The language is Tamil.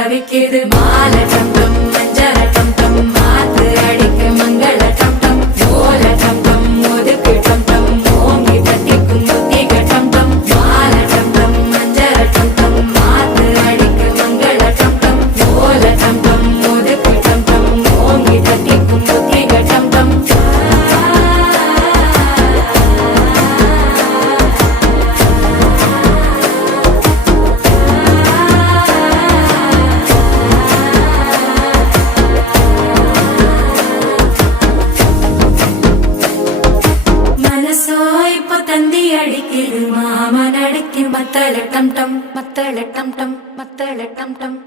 தவிக்குது மால டம் டம் மஞ்சள டம் டம் மாத்து அடிக்க மங்கள டம் டம் ஓல டம் டம் ஒதுக்கு டம் டம் ஓங்கி தட்டிக்கும் முத்திக டம் டம் மால டம் டம் மஞ்சள டம் டம் மாத்து அடிக்க மங்கள டம் டம் ஓல டம் டம் ஒதுக்கு டம் டம் ஓங்கி தட்டிக்கும் முத்திக டம் டம் தந்தி அடிக்குது மாமன் அடிக்கு மத்தள டம் டம் மத்தள டம் டம் மத்தள டம் டம்